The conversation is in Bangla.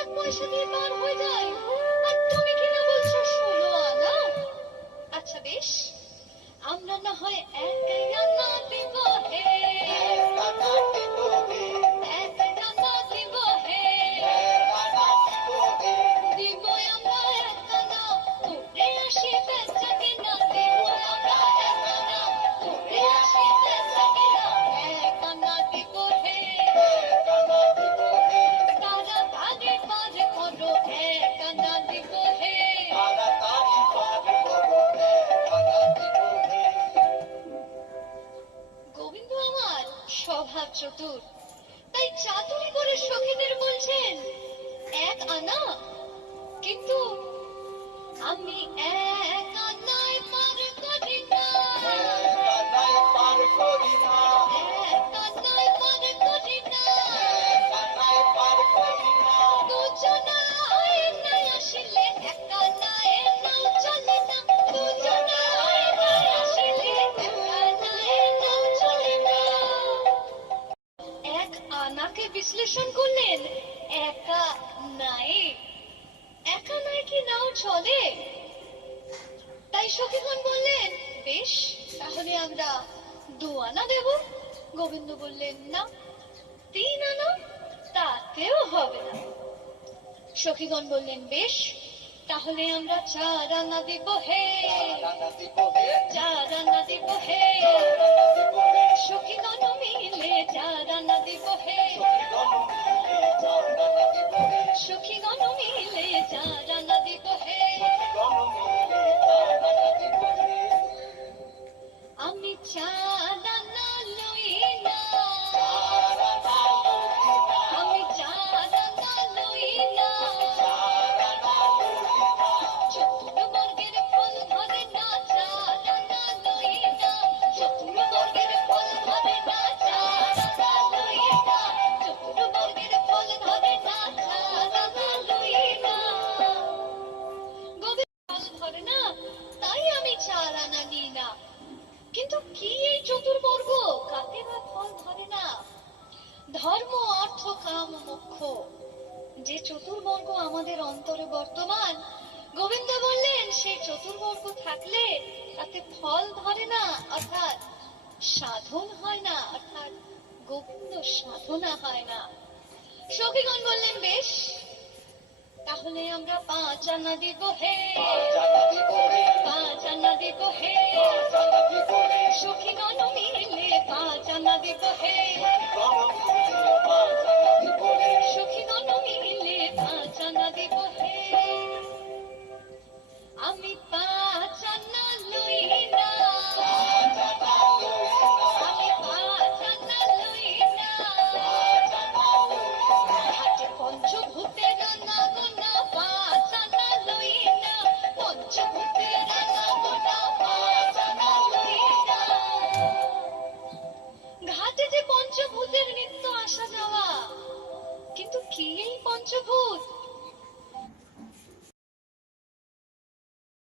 এক পয়সা দিয়ে পার হয়ে যায়, আর তুমি কিনা বলছো 16 আনা। আচ্ছা বেশ, আমরা না হয় 1 আনা দিব হে, 1 আনা দিব হে, 1 আনা দিব হে, 1 আনা দিব হে, দিব আমরা 1 আনা, ঘুরে আসি বেচা কিনা, দিব আমরা 1 আনা, ঘুরে আসি বেচা কিনা, 1 আনা দিব হে, 1 আনা দিব হে, তাড়াতাড়ি পার করো, 1 আনা দিব হে, তাড়াতাড়ি পার করো, 1 আনা দিব হে। গোবিন্দ আমার স্বভাব চতুর, তাই চাতুরি করে সখীদের বলছেন 1 আনা, কিন্তু আমি 1 আনায় পার করি না, 1 আনায় পার করি না, 1 আনায় পার করি না, 1 আনায় পার করি না, দুজনায় নাই আসিলে 1 আনায় নাও চলে না, দুজনায় নাই আসিলে 1 আনায় নাও চলে না। 1 আনাকে বিশ্লেষণ করলেন একা নাই, একা নাই কি নাও চলে? তাই সখীগণ বললেন বেশ, তাহলে আমরা 2 আনা দেব। গোবিন্দ বললেন না, 3 আনা, তাতেও হবে না। সখীগণ বললেন বেশ, তাহলে আমরা 4 আনা দিব হে, 4 আনা দিব হে, সখীগণ মিলে 4 আনা দিব হে, সখীগণ মিলে 4 আনা দিব হে। আমি 4 আনা লই না, আমি 4 আনা লই না, চতুর্বর্গের ফল ধরে না, 4 আনা লই না, চতুর্বর্গের ফল ধরে না, 4 আনা লই না, চতুর্বর্গের ফল ধরে না, 4 আনা লই না। গোবিন্দ ফল ধরে না, তাই আমি 4 আনা নিই না। কিন্তু কি এই চতুর্বর্গ, কাকে বা ফল ধরে না? ধর্ম, অর্থ, কাম, মোক্ষ, যে চতুর্বর্গ আমাদের অন্তরে বর্তমান, গোবিন্দ বললেন সেই চতুর্বর্গ থাকলে তাতে ফল ধরে না, অর্থাৎ সাধন হয় না, অর্থাৎ গোবিন্দ সাধনা হয় না। সখীগণ বললেন বেশ, তাহলে আমরা 5 আনা দিব হে, 5 আনা দিব হে, সখীগণ মিলে 5 আনা দিব হে, সখীগণ মিলে 5 আনা দিব হে। আমি 5 আনা লই না, আমি 5 আনা লই না, হাতে পঞ্চভূতের আনা,